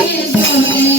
is the end.